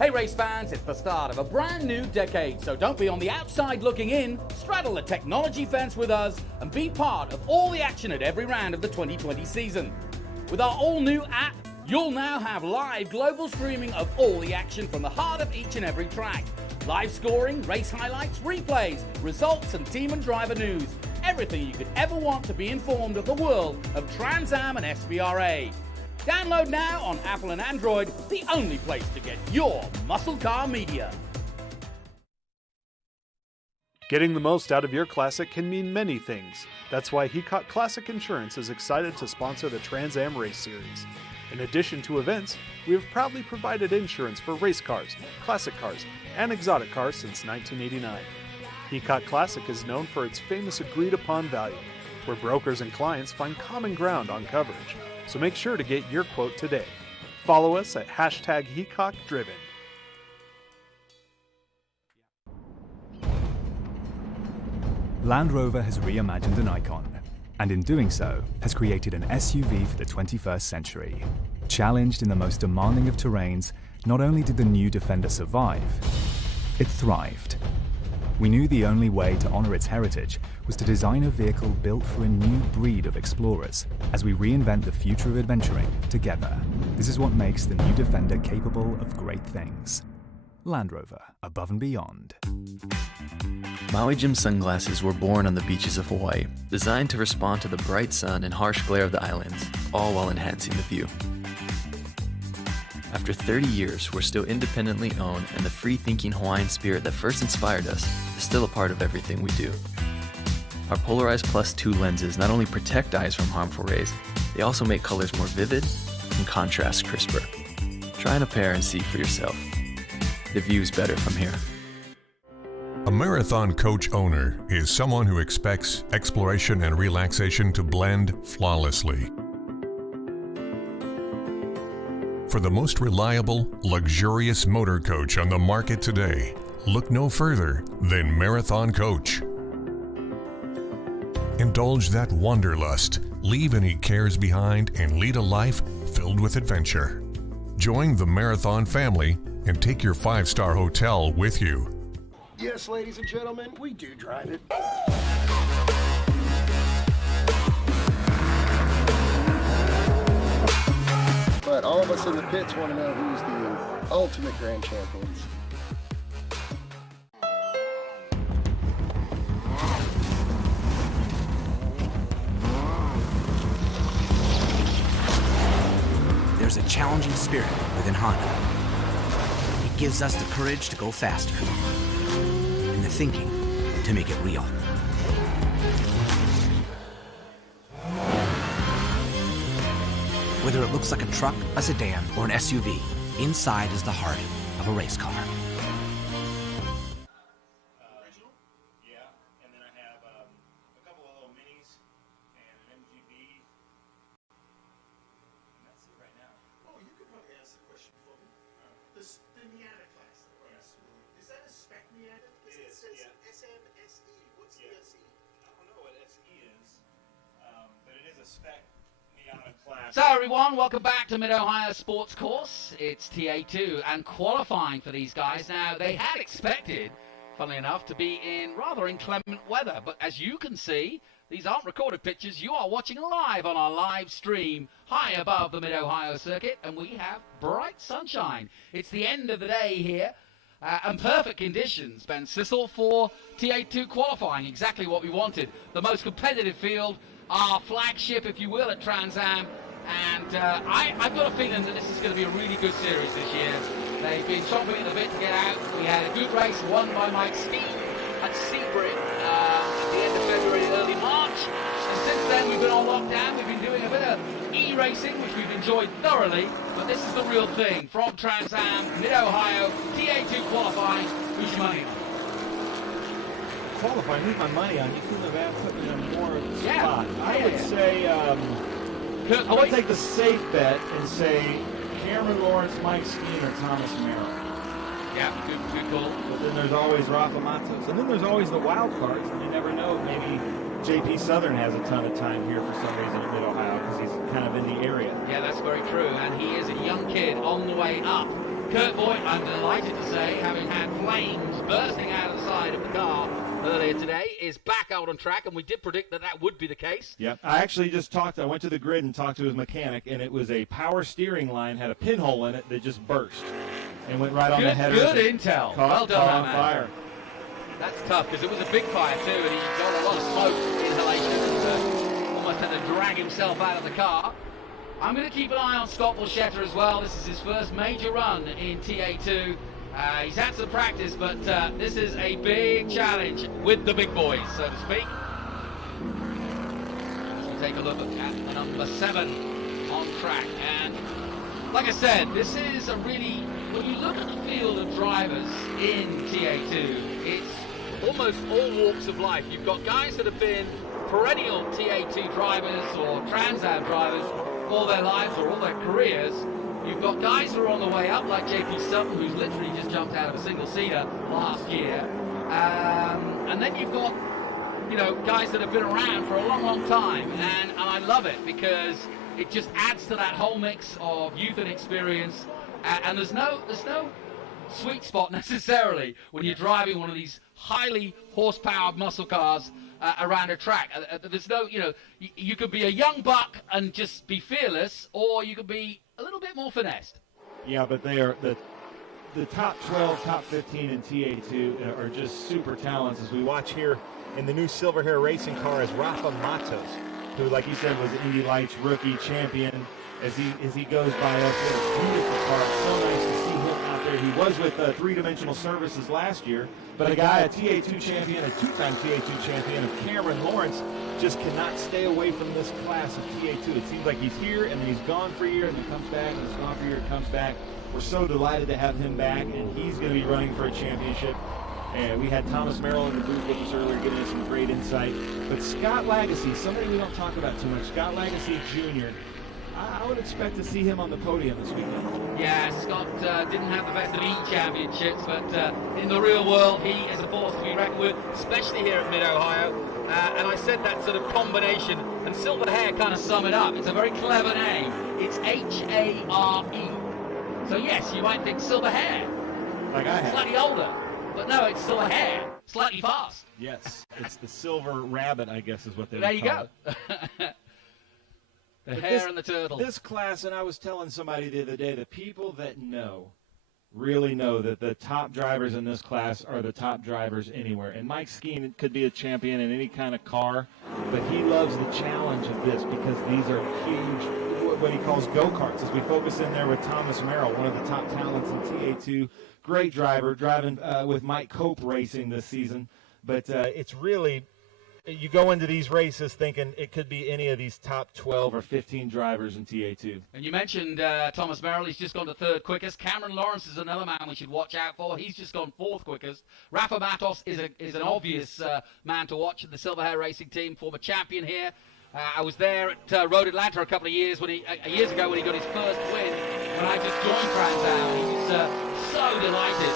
Hey race fans, it's the start of a brand new decade, so don't be on the outside looking in. Straddle the technology fence with us and be part of all the action at every round of the 2020 season. With our all-new app, you'll now have live global streaming of all the action from the heart of each and every track. Live scoring, race highlights, replays, results and team and driver news. Everything you could ever want to be informed of the world of Trans Am and SVRA. Download now on Apple and Android, the only place to get your muscle car media. Getting the most out of your Classic can mean many things. That's why Heacock Classic Insurance is excited to sponsor the Trans Am Race Series. In addition to events, we have proudly provided insurance for race cars, classic cars, and exotic cars since 1989. Heacock Classic is known for its famous agreed-upon value, where brokers and clients find common ground on coverage. So make sure to get your quote today. Follow us at #HeacockDriven. Land Rover has reimagined an icon, and in doing so, has created an SUV for the 21st century. Challenged in the most demanding of terrains, not only did the new Defender survive, it thrived. We knew the only way to honor its heritage was to design a vehicle built for a new breed of explorers as we reinvent the future of adventuring together. This is what makes the new Defender capable of great things. Land Rover, above and beyond. Maui Jim sunglasses were born on the beaches of Hawaii, designed to respond to the bright sun and harsh glare of the islands, all while enhancing the view. After 30 years, we're still independently owned, and the free-thinking Hawaiian spirit that first inspired us is still a part of everything we do. Our Polarized Plus 2 lenses not only protect eyes from harmful rays, they also make colors more vivid and contrast crisper. Try on a pair and see for yourself. The view's better from here. A marathon coach owner is someone who expects exploration and relaxation to blend flawlessly. For the most reliable, luxurious motor coach on the market today, look no further than Marathon Coach. Indulge that wanderlust, leave any cares behind, and lead a life filled with adventure. Join the Marathon family and take your 5-star hotel with you. Yes, ladies and gentlemen, we do drive it. But all of us in the pits want to know who's the ultimate grand champions. There's a challenging spirit within Honda. It gives us the courage to go faster and the thinking to make it real. Whether it looks like a truck, a sedan, or an SUV, inside is the heart of a race car. Original? Yeah, and then I have a couple of little minis and an MGB. And that's it right now. Oh, you could probably answer the question for me. The Miata class. Yes. Is that a spec Miata? Because it says SMSE. What's the SE? I don't know what SE is, but it is a spec Miata class. So everyone, welcome back to Mid-Ohio Sports Course. It's TA2 and qualifying for these guys. Now, they had expected, funnily enough, to be in rather inclement weather. But as you can see, these aren't recorded pictures. You are watching live on our live stream high above the Mid-Ohio circuit. And we have bright sunshine. It's the end of the day here. And perfect conditions, Ben Sissel, for TA2 qualifying. Exactly what we wanted. The most competitive field, our flagship, if you will, at Trans Am. And I've got a feeling that this is going to be a really good series this year. They've been chomping at the bit to get out. We had a good race won by Mike Skeen at Sebring at the end of February, early March. And since then, we've been on lockdown. We've been doing a bit of e-racing, which we've enjoyed thoroughly. But this is the real thing. From Trans Am, Mid-Ohio, TA2 qualifying. Who's your money on? Qualifying, who's my money on? You couldn't have put me in a more spot. I would say, I would take the safe bet and say Cameron Lawrence, Mike Skeen, or Thomas Merrill. Yeah, good call. But then there's always Rafa Matos. And then there's always the wild cards, and you never know. Maybe JP Southern has a ton of time here for some reason at Mid-Ohio because he's kind of in the area. Yeah, that's very true. And he is a young kid on the way up Kurt Voigt, I'm delighted to say, having had flames bursting out of the side of the car earlier today, is back out on track, and we did predict that that would be the case. Yep. I actually just I went to the grid and talked to his mechanic, and it was a power steering line, had a pinhole in it that just burst and went right on the header. Good intel. Well done, on man. fire. That's tough, because it was a big fire, too, and he got a lot of smoke inhalation and almost had to drag himself out of the car. I'm going to keep an eye on Scott Borchetta as well. This is his first major run in TA2. He's had some practice, but this is a big challenge with the big boys, so to speak. Let's take a look at the number 7 on track. And like I said, this is a really, when you look at the field of drivers in TA2, it's almost all walks of life. You've got guys that have been perennial TA2 drivers or Trans Am drivers all their lives or all their careers. You've got guys who are on the way up, like JP Sutton, who's literally just jumped out of a single-seater last year. And then you've got, you know, guys that have been around for a long, long time. And I love it because it just adds to that whole mix of youth and experience. And there's no sweet spot necessarily when you're driving one of these highly horsepowered muscle cars around a track. There's no, you know, you could be a young buck and just be fearless, or you could be a little bit more finessed. Yeah, but they are the top 12, top 15 in TA2 are just super talents. As we watch here in the new Silver Hair racing car is Rafa Matos, who, like you said, was Indy Lights rookie champion. As he goes by us, it's a beautiful car. It's so nice to see him out there. He was with Three Dimensional Services last year, but a guy, a TA2 champion, a two-time TA2 champion of Cameron Lawrence, just cannot stay away from this class of TA2. It seems like he's here, and then he's gone for a year, and then comes back, and he's gone for a year, and comes back. We're so delighted to have him back, and he's going to be running for a championship. And we had Thomas Merrill in the booth with us earlier, giving us some great insight. But Scott Lagasse, somebody we don't talk about too much, Scott Lagasse Jr., I would expect to see him on the podium this weekend. Yeah, Scott didn't have the best of E-championships, but in the real world, he is a force to be reckoned with, especially here at Mid-Ohio. And I said that sort of combination, and Silver Hair kind of sum it up. It's a very clever name. It's H-A-R-E. So yes, you might think Silver Hair. Like I have. Slightly older. But no, it's Silver Hair. Slightly fast. Yes, it's the Silver Rabbit, I guess is what they there would you call go. it. The hare and the turtle. This class, and I was telling somebody the other day, the people that really know that the top drivers in this class are the top drivers anywhere. And Mike Skeen could be a champion in any kind of car, but he loves the challenge of this because these are huge, what he calls go-karts. As we focus in there with Thomas Merrill, one of the top talents in TA2, great driver, driving with Mike Cope Racing this season. But it's really, you go into these races thinking it could be any of these top 12 or 15 drivers in TA2. And you mentioned Thomas Merrill. He's just gone to 3rd quickest. Cameron Lawrence is another man we should watch out for. He's just gone 4th quickest. Rafa Matos is an obvious man to watch in the Silver Hair Racing team, former champion here. I was there at Road Atlanta a couple of years years ago when he got his first win. When I just joined Trans Am, he was so delighted.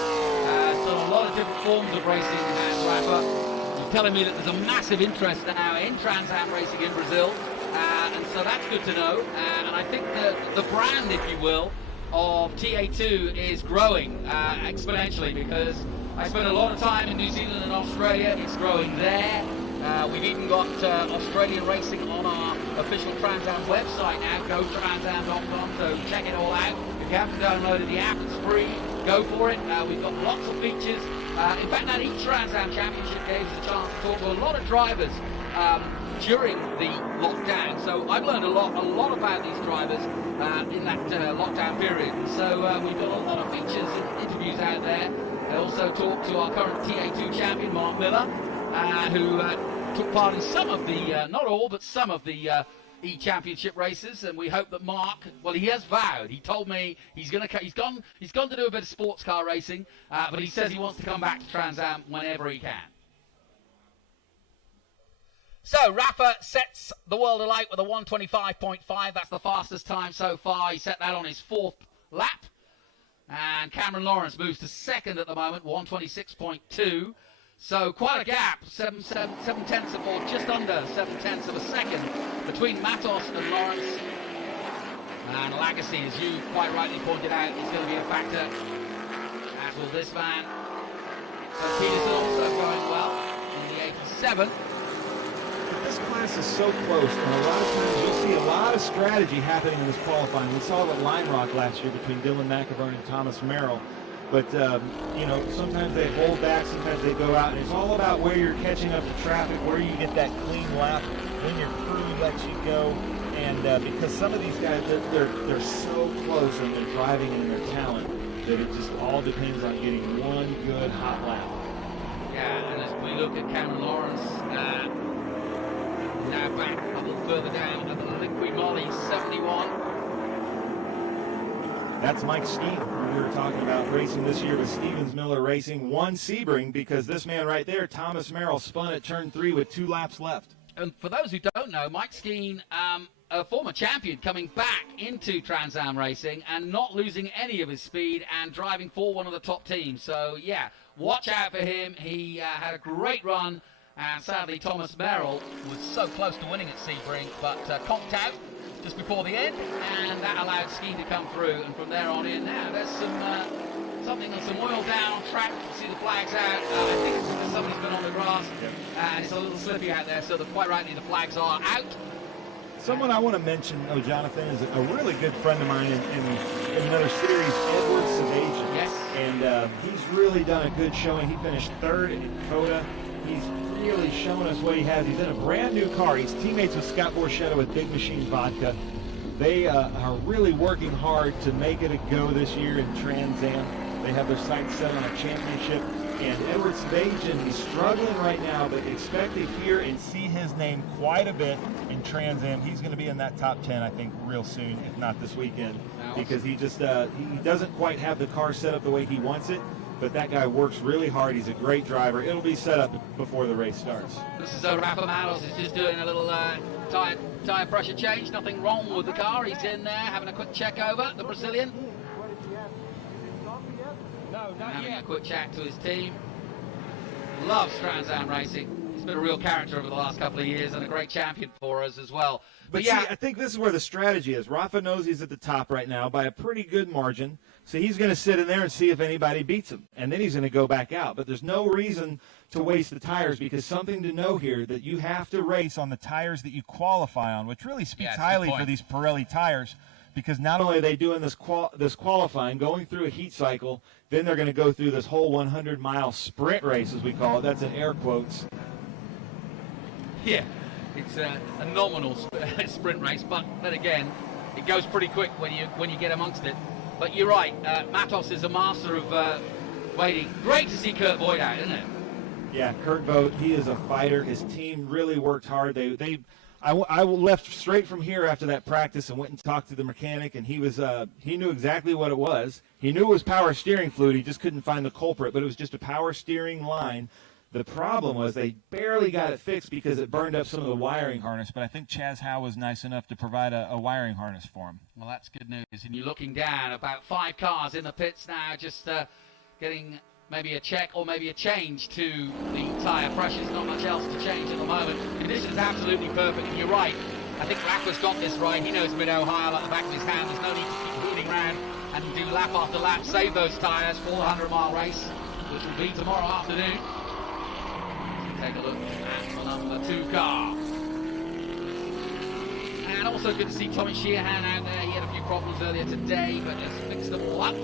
So a lot of different forms of racing at Rafa. Telling me that there's a massive interest now in Trans Am racing in Brazil, and so that's good to know. And I think the brand, if you will, of TA2 is growing exponentially because I spent a lot of time in New Zealand and Australia. It's growing there. We've even got Australian racing on our official Trans Am website now, gotransam.com, so check it all out. If you haven't downloaded the app, it's free. Go for it. We've got lots of features. In fact, that Trans Am Championship gave us a chance to talk to a lot of drivers during the lockdown. So I've learned a lot about these drivers in that lockdown period. So we've got a lot of features and interviews out there. I also talked to our current TA2 champion, Mark Miller, who took part in some of the, not all, but some of the E-Championship races, and we hope that Mark, well, he has vowed. He told me he's gone to do a bit of sports car racing, but he says he wants to come back to Trans Am whenever he can. So Rafa sets the world alight with a 1:25.5. That's the fastest time so far. He set that on his 4th lap, and Cameron Lawrence moves to 2nd at the moment, 1:26.2. So quite a gap, 7 tenths or just under 7 tenths of a second between Matos and Lawrence. And Legacy, as you quite rightly pointed out, is going to be a factor, as will this man. So Peterson also going well in the 87. This class is so close, and a lot of times you'll see a lot of strategy happening in this qualifying. We saw it at Lime Rock last year between Dylan McIvern and Thomas Merrill. But, you know, sometimes they hold back, sometimes they go out, and it's all about where you're catching up to traffic, where you get that clean lap, when your crew lets you go. And because some of these guys, they're so close in their driving and their talent that it just all depends on getting one good hot lap. Yeah, and as we look at Cameron Lawrence, now back a little further down at the Liquid Molly 71. That's Mike Skeen, who we were talking about racing this year with Stevens Miller Racing. Won Sebring because this man right there, Thomas Merrill, spun at turn 3 with 2 laps left. And for those who don't know, Mike Skeen, a former champion, coming back into Trans Am racing and not losing any of his speed and driving for one of the top teams. So, yeah, watch out for him. He had a great run. And sadly, Thomas Merrill was so close to winning at Sebring, but conked out just before the end, and that allowed Skeen to come through. And from there on in, now there's something on some oil down track. You see the flags out. I think it's because somebody's been on the grass, and it's a little slippy out there. So quite rightly, the flags are out. Someone I want to mention, Jonathan, is a really good friend of mine in another series, Edward Savagian. Yes. And he's really done a good showing. He finished 3rd in Coda. He's really shown us what he has. He's in a brand new car. He's teammates with Scott Borchetta with Big Machine Vodka. They are really working hard to make it a go this year in Trans Am. They have their sights set on a championship. And Edward Savagian is struggling right now, but expect to hear and see his name quite a bit in Trans Am. He's going to be in that top 10, I think, real soon, if not this weekend, because he just he doesn't quite have the car set up the way he wants it. But that guy works really hard. He's a great driver. It'll be set up before the race starts. This is Rafa Matos is just doing a little tire pressure change. Nothing wrong with the car. He's in there having a quick check over, the Brazilian. Having a quick chat to his team. Loves Trans Am racing. He's been a real character over the last couple of years and a great champion for us as well. But yeah, see, I think this is where the strategy is. Rafa knows he's at the top right now by a pretty good margin. So he's going to sit in there and see if anybody beats him. And then he's going to go back out. But there's no reason to waste the tires, because something to know here, that you have to race on the tires that you qualify on, which really speaks highly for these Pirelli tires, because not only are they doing this qualifying, going through a heat cycle, then they're going to go through this whole 100-mile sprint race, as we call it. That's in air quotes. Yeah, it's a nominal sprint race, but then again, it goes pretty quick when you get amongst it. But you're right, Matos is a master of waiting. Great to see Kurt Voigt out, isn't it? Yeah, Kurt Voigt, he is a fighter. His team really worked hard. I left straight from here after that practice and went and talked to the mechanic, and he knew exactly what it was. He knew it was power steering fluid. He just couldn't find the culprit, but it was just a power steering line. The problem was they barely got it fixed because it burned up some of the wiring harness, but I think Chaz Howe was nice enough to provide a wiring harness for him. Well, that's good news. And you're looking down, about 5 cars in the pits now, just getting maybe a check or maybe a change to the tyre pressures. Not much else to change at the moment. Conditions absolutely perfect, and you're right. I think Rafa's got this right. He knows Mid-Ohio like the back of his hand. There's no need to keep moving around and do lap after lap. Save those tyres for the 100-mile race, which will be tomorrow afternoon. Take a look at the number 2 car. And also good to see Tommy Sheehan out there. He had a few problems earlier today, but just fixed them all up.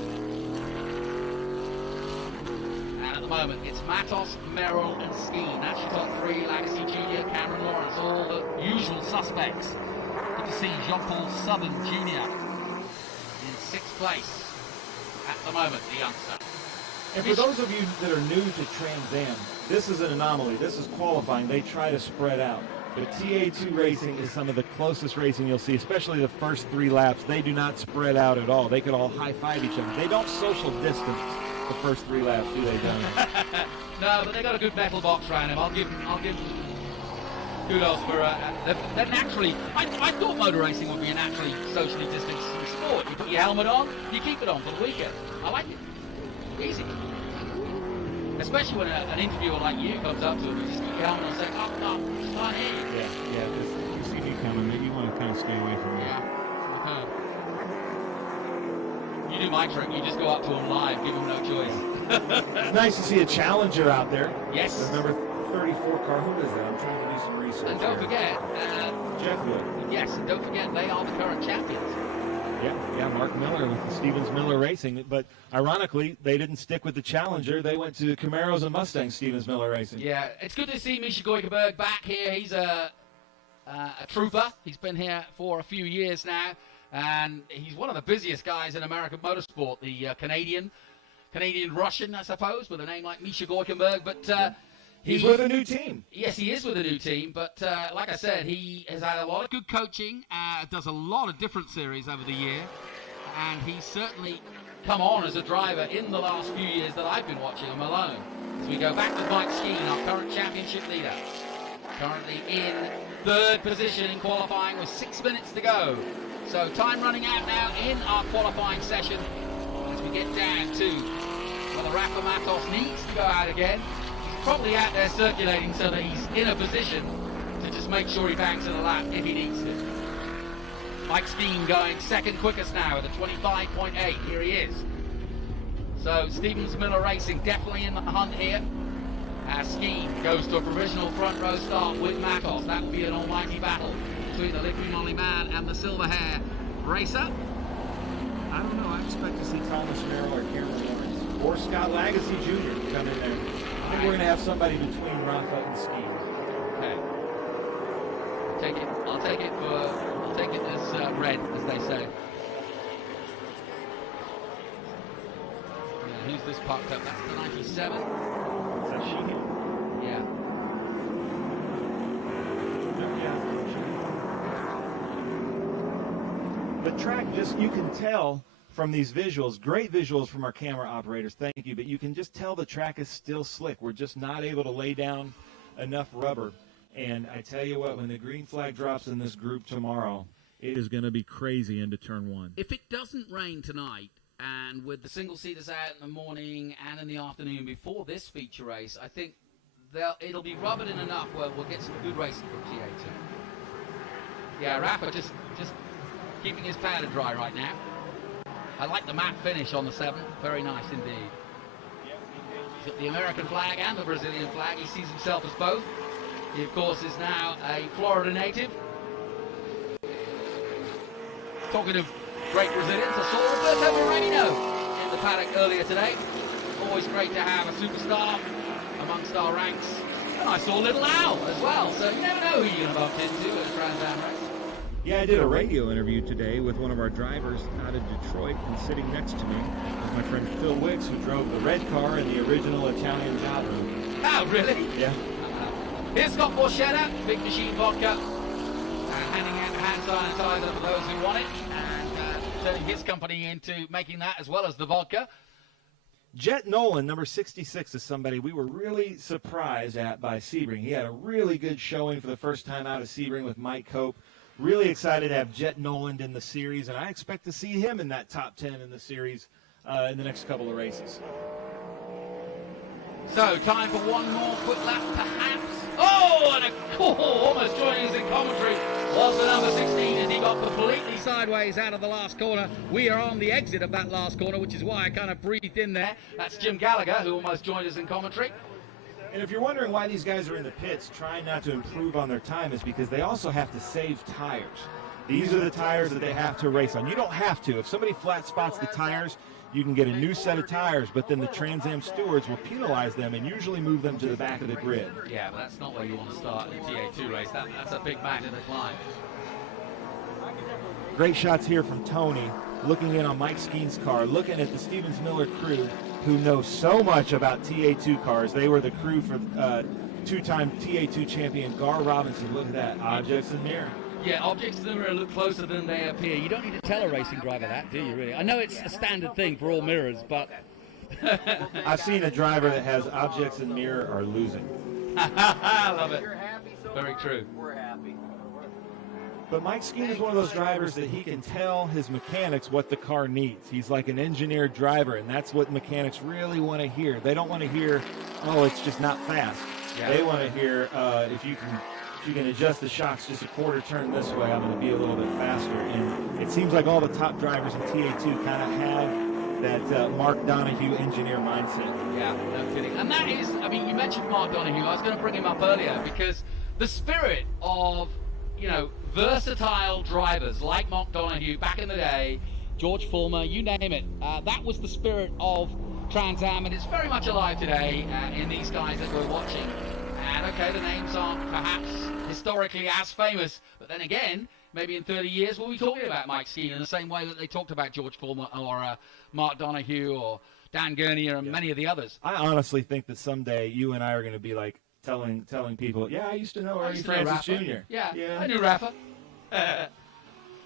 And at the moment, it's Matos, Merrill, and Skeen. That's your top 3. Legacy Jr., Cameron Lawrence, all the usual suspects. Good to see Jean-Paul Southern Jr. in 6th place at the moment, the youngster. And for those of you that are new to Trans Am, this is an anomaly. This is qualifying. They try to spread out. But TA2 racing is some of the closest racing you'll see, especially the first 3 laps. They do not spread out at all. They could all high-five each other. They don't social distance the first 3 laps, do they, John? No, but they got a good metal box around him. I'll give kudos for they're naturally. I thought motor racing would be a naturally socially distanced sport. You put your helmet on, you keep it on for the weekend. I like it. Easy. Especially when an interviewer like you comes up to him and just keep your helmet on and say, oh, no, it's not here. Yeah, just you see me coming, maybe you want to kind of stay away from me. Yeah. do my trick. You just go up to them live, give them no choice. It's nice to see a challenger out there. Yes. The number 34 car. Who is that? I'm trying to do some research. And don't here. forget, Jeff Wood. yes, and don't forget, they are the current champions. Yeah, Mark Miller with the Stevens Miller Racing. But ironically, they didn't stick with the Challenger. They went to Camaros and Mustangs, Stevens Miller Racing. Yeah, it's good to see Misha Goikerberg back here. He's a trooper. He's been here for a few years now, and he's one of the busiest guys in American motorsport. The Canadian-Russian, I suppose, with a name like Misha Goikerberg. But he's with a new team. Yes, he is with a new team. But like I said, he has had a lot of good coaching. Does a lot of different series over the year, and he's certainly come on as a driver in the last few years that I've been watching him alone. As we go back to Mike Skeen, our current championship leader, currently in third position in qualifying with 6 minutes to go. So time running out now in our qualifying session as we get down to whether Rafa Matos needs to go out again. He's probably out there circulating so that he's in a position to just make sure he banks in a lap if he needs to. Mike Skeen going second quickest now at a 25.8. Here he is. So Stevens Miller Racing definitely in the hunt here. As Skeen goes to a provisional front row start with Matos. That will be an almighty battle between the Liquid Molly man and the silver hair racer. I don't know. I expect to see Thomas Merrill or Cameron Lawrence or Scott Lagacy Jr. come in there. I think we're going to have somebody between Rafa and Skeen. Okay. I'll take it as red, as they say. Yeah, who's this parked up? That's the 97. Is that Sheehan? Yeah. The track, just you can tell from these visuals, great visuals from our camera operators, thank you, but you can just tell the track is still slick. We're just not able to lay down enough rubber. And I tell you what, when the green flag drops in this group tomorrow, it is going to be crazy into turn one. If it doesn't rain tonight, and with the single-seaters out in the morning and in the afternoon before this feature race, I think it'll be rubbered in enough where we'll get some good racing from TA2. Yeah, Rafa just keeping his powder dry right now. I like the matte finish on the 7. Very nice indeed. He's got the American flag and the Brazilian flag. He sees himself as both. He, of course, is now a Florida native. Talking of great Brazilians, I saw Roberto Moreno in the paddock earlier today. Always great to have a superstar amongst our ranks. And I saw Little Al as well, so you never know who you're going to bump into at a Trans Am race. Yeah, I did a radio interview today with one of our drivers out of Detroit, and sitting next to me was my friend Phil Wicks, who drove the red car in the original Italian job room. Oh, really? Yeah. Here's Scott Borchetta, Big Machine Vodka, handing out hand sanitizer for those who want it, and turning his company into making that as well as the vodka. Jet Nolan, number 66, is somebody we were really surprised at by Sebring. He had a really good showing for the first time out of Sebring with Mike Cope. Really excited to have Jet Nolan in the series, and I expect to see him in that top 10 in the series in the next couple of races. So, time for one more quick lap, perhaps. Oh, and almost joining us in commentary was the number 16 as he got completely sideways out of the last corner. We are on the exit of that last corner, which is why I kind of breathed in there. That's Jim Gallagher, who almost joined us in commentary. And if you're wondering why these guys are in the pits trying not to improve on their time, is because they also have to save tires. These are the tires that they have to race on. You don't have to. If somebody flat spots the tires, you can get a new set of tires, but then the Trans Am stewards will penalize them and usually move them to the back of the grid. Yeah, but that's not where you want to start in a TA2 race. That's a big mountain to climb. Great shots here from Tony, looking in on Mike Skeen's car, looking at the Stevens Miller crew, who know so much about TA2 cars. They were the crew for two-time TA2 champion Gar Robinson. Look at that, objects in the mirror. Yeah, objects in the mirror look closer than they appear. You don't need to tell a racing driver that, do you, really? I know it's a standard thing for all mirrors, but... I've seen a driver that has objects in the mirror are losing. I love it. Very true. But Mike Skeen is one of those drivers that he can tell his mechanics what the car needs. He's like an engineered driver, and that's what mechanics really want to hear. They don't want to hear, oh, it's just not fast. Yeah. They want to hear, if you can adjust the shocks just a quarter turn this way, I'm going to be a little bit faster. And it seems like all the top drivers in TA2 kind of have that Mark Donahue engineer mindset. Yeah, no kidding. And that is, I mean, you mentioned Mark Donahue. I was going to bring him up earlier because the spirit of, you know, versatile drivers like Mark Donahue back in the day, George Fulmer, you name it, that was the spirit of Trans Am, and it's very much alive today in these guys that we're watching. And okay, the names aren't perhaps historically as famous, but then again, maybe in 30 years we'll be talking about Mike Skeen in the same way that they talked about George Fulmer or Mark Donahue or Dan Gurnier and many of the others. I honestly think that someday you and I are going to be like telling people, yeah, I used to know Ernie Francis Jr. Yeah, I knew Rafa.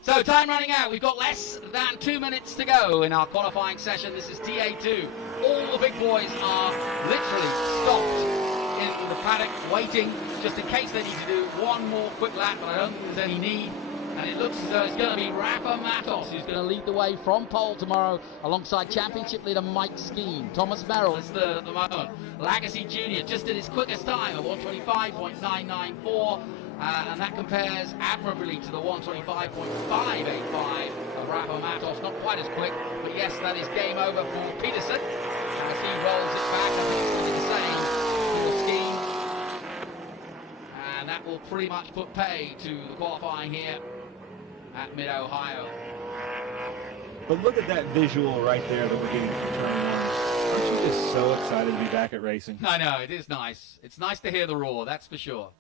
So time running out. We've got less than 2 minutes to go in our qualifying session. This is TA2. All the big boys are literally stopped in the paddock waiting just in case they need to do one more quick lap, but I don't think there's any need. And it looks as though it's going to be Rafa Matos who's going to lead the way from pole tomorrow alongside championship leader Mike Skeen. Thomas Merrill is the moment. Legacy Jr. just did his quickest time of 125.994. And that compares admirably to the 125.585 of Rafa Matos. Not quite as quick, but yes, that is game over for Peterson. As he rolls it back, I think it's going to be the same for Skeen. And that will pretty much put pay to the qualifying here at Mid-Ohio. But look at that visual right there that we're getting from turn one. Aren't you just so excited to be back at racing? I know, it is nice. It's nice to hear the roar, that's for sure.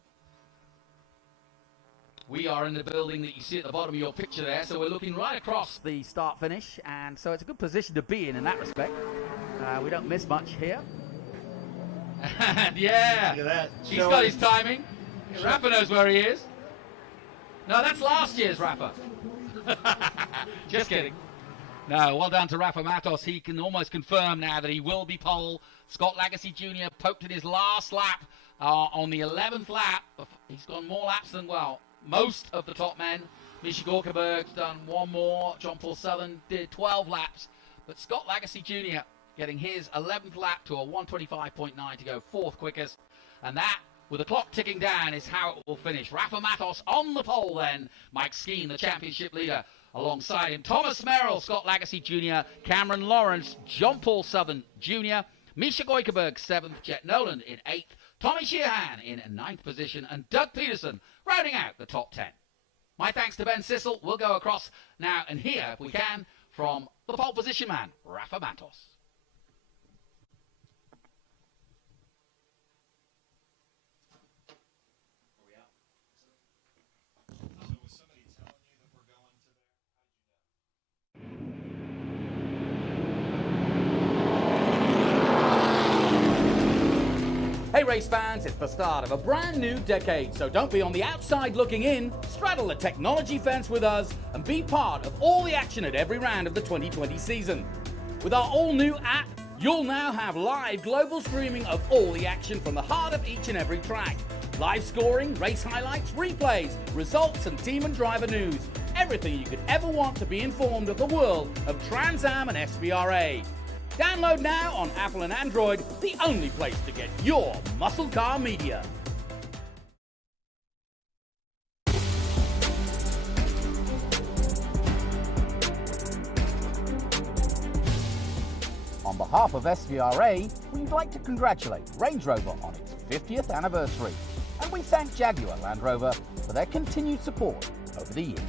We are in the building that you see at the bottom of your picture there, so we're looking right across the start-finish, and so it's a good position to be in that respect. We don't miss much here. And yeah, Look at that. He's got his timing. Rafa knows where he is. No, that's last year's Rafa. Just kidding. No, well done to Rafa Matos. He can almost confirm now that he will be pole. Scott Legacy Jr. poked in his last lap on the 11th lap. He's gone more laps than, well, most of the top men. Misha Gorkaberg's done one more. John Paul Southern did 12 laps. But Scott Legacy Jr. getting his 11th lap to a 125.9 to go fourth quickest. And that, with the clock ticking down, is how it will finish. Rafa Matos on the pole then. Mike Skeen, the championship leader, alongside him. Thomas Merrill, Scott Legacy Jr., Cameron Lawrence, John Paul Southern Jr., Misha Goikerberg 7th, Jet Noland in 8th, Tommy Sheehan in 9th position, and Doug Peterson rounding out the top 10. My thanks to Ben Sissel. We'll go across now and hear, if we can, from the pole position man, Rafa Matos. Hey race fans, it's the start of a brand new decade, so don't be on the outside looking in. Straddle the technology fence with us and be part of all the action at every round of the 2020 season. With our all-new app, you'll now have live global streaming of all the action from the heart of each and every track. Live scoring, race highlights, replays, results and team and driver news. Everything you could ever want to be informed of the world of Trans Am and SVRA. Download now on Apple and Android, the only place to get your muscle car media. On behalf of SVRA, we'd like to congratulate Range Rover on its 50th anniversary, and we thank Jaguar Land Rover for their continued support over the years.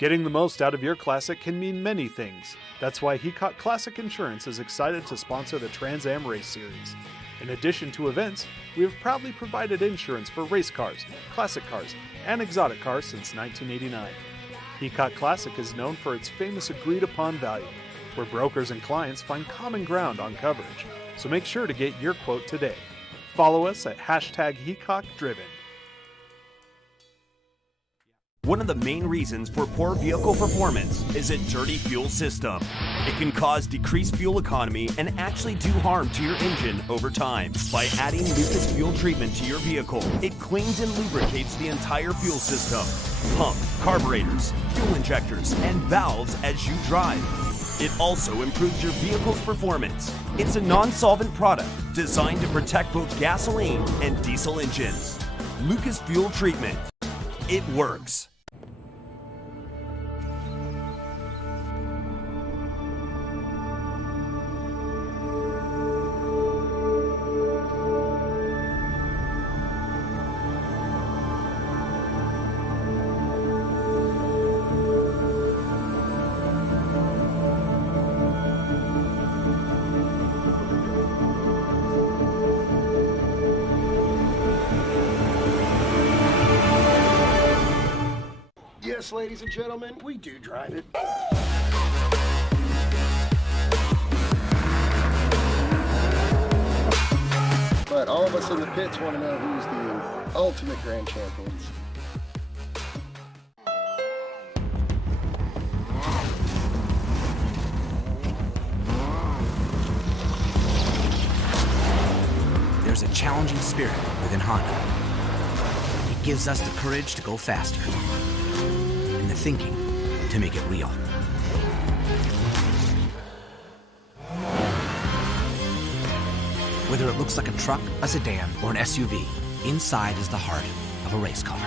Getting the most out of your Classic can mean many things. That's why Heacock Classic Insurance is excited to sponsor the Trans Am Race Series. In addition to events, we have proudly provided insurance for race cars, classic cars, and exotic cars since 1989. Heacock Classic is known for its famous agreed-upon value, where brokers and clients find common ground on coverage. So make sure to get your quote today. Follow us at #HeacockDriven. One of the main reasons for poor vehicle performance is a dirty fuel system. It can cause decreased fuel economy and actually do harm to your engine over time. By adding Lucas Fuel Treatment to your vehicle, it cleans and lubricates the entire fuel system, pump, carburetors, fuel injectors, and valves as you drive. It also improves your vehicle's performance. It's a non-solvent product designed to protect both gasoline and diesel engines. Lucas Fuel Treatment. It works. Yes, ladies and gentlemen, we do drive it. But all of us in the pits want to know who's the ultimate grand champions. There's a challenging spirit within Honda. It gives us the courage to go faster and the thinking to make it real. Whether it looks like a truck, a sedan, or an SUV, inside is the heart of a race car.